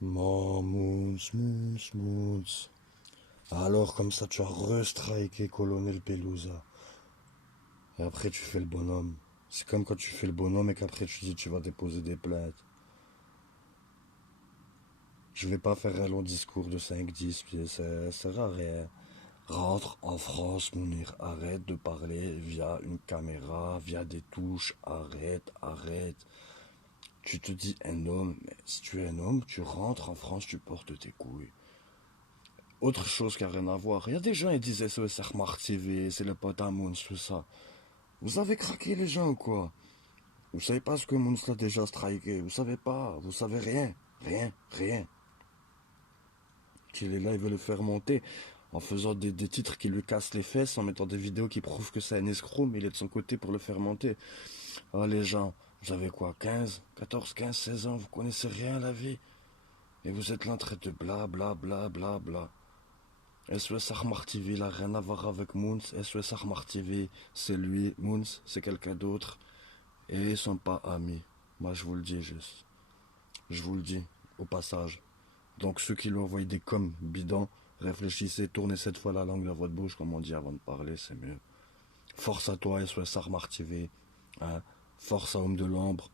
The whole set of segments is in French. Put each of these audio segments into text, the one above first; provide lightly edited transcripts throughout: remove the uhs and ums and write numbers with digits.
Moons, Moons, Moons. Alors, comme ça, tu as restriké Colonel Pelusa. Et après, tu fais le bonhomme. C'est comme quand tu fais le bonhomme et qu'après, tu dis tu vas déposer des plaintes. Je vais pas faire un long discours de 5-10 pieds, ça sert à rien. Rentre en France, Mounir. Arrête de parler via une caméra, via des touches. Arrête, arrête. Tu te dis un homme, mais si tu es un homme, tu rentres en France, tu portes tes couilles. Autre chose qui a rien à voir. Il y a des gens qui disaient c'est Smart TV, c'est le pote à Moons, tout ça. Vous avez craqué les gens ou quoi? Vous savez pas ce que Moons l'a déjà striké. Vous savez pas. Vous savez rien. Rien. Rien. Qu'il est là, il veut le faire monter en faisant des titres qui lui cassent les fesses, en mettant des vidéos qui prouvent que c'est un escroc, mais il est de son côté pour le faire monter. Ah les gens, vous avez quoi, 15, 14, 15, 16 ans, vous connaissez rien à la vie. Et vous êtes là en train de bla bla bla bla bla. SOS Armar TV, il a rien à voir avec Moons. SOS Armar TV, c'est lui. Moons, c'est quelqu'un d'autre. Et ils sont pas amis. Moi, je vous le dis juste. Je vous le dis, au passage. Donc, ceux qui lui envoient des coms bidons, réfléchissez, tournez cette fois la langue dans votre bouche, comme on dit avant de parler, c'est mieux. Force à toi, SOS Armar TV. Hein. Force à Homme de l'Ombre.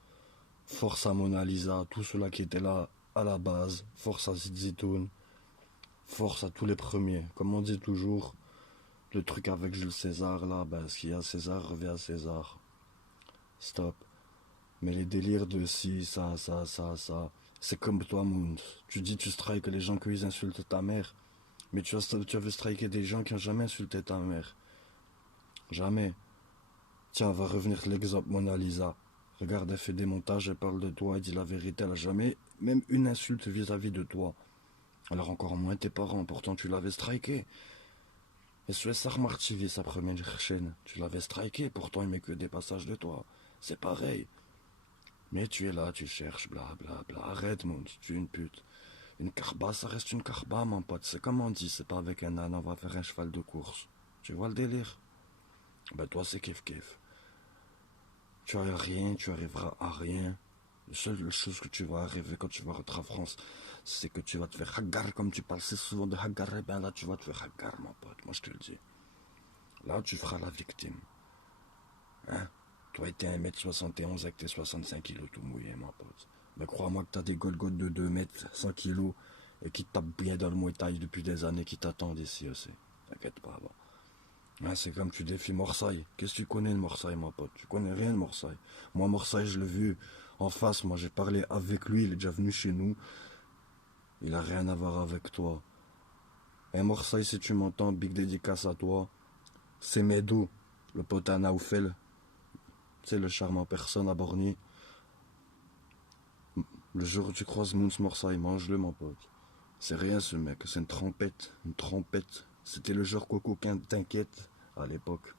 Force à Mona Lisa. Tous ceux-là qui étaient là à la base. Force à Zizitoun. Force à tous les premiers. Comme on dit toujours, le truc avec Jules César, là, ben, ce qu'il y a à César revient à César. Stop. Mais les délires de si, ça, c'est comme toi, Moon. Tu dis tu strikes les gens qu'ils insultent ta mère. Mais tu as vu striker des gens qui ont jamais insulté ta mère. Jamais. Tiens, on va revenir à l'exemple Mona Lisa. Regarde, elle fait des montages, elle parle de toi, elle dit la vérité, elle a jamais même une insulte vis-à-vis de toi. Alors encore moins tes parents, pourtant tu l'avais striké. SOS Armar TV, sa première chaîne, tu l'avais striké, pourtant il met que des passages de toi. C'est pareil. Mais tu es là, tu cherches, bla bla bla. Arrête, mon, tu es une pute. Une carba, ça reste une carba, mon pote. C'est comme on dit, c'est pas avec un âne, on va faire un cheval de course. Tu vois le délire? Ben toi, c'est kiff kiff. Tu as rien, tu arriveras à rien. La seule chose que tu vas arriver quand tu vas rentrer en France, c'est que tu vas te faire hagar, comme tu parles si souvent de hagar, et ben là, tu vas te faire hagar, mon pote. Moi, je te le dis. Là, tu feras la victime. Hein? Toi, t'es 1m71 avec tes 65 kilos tout mouillé, mon pote. Mais crois-moi que t'as des Golgotes de 2 mètres, 100 kilos, et qui te tapent bien dans le Muay Thai depuis des années, qui t'attendent ici aussi. T'inquiète pas, bon. Hein, c'est comme tu défies Morsaille. Qu'est-ce que tu connais de Morsaille, mon pote? Tu connais rien de Morsaille. Moi, Morsaille, je l'ai vu en face. Moi, j'ai parlé avec lui. Il est déjà venu chez nous. Il a rien à voir avec toi. Et Morsaille, si tu m'entends, big dédicace à toi. C'est Medou, le pote à Naoufel. Tu sais, le charmant personne à Borny. Le jour où tu croises Moons Morsaille, mange-le, mon pote. C'est rien, ce mec. C'est une trompette. Une trompette. C'était le genre coco t'inquiète à l'époque.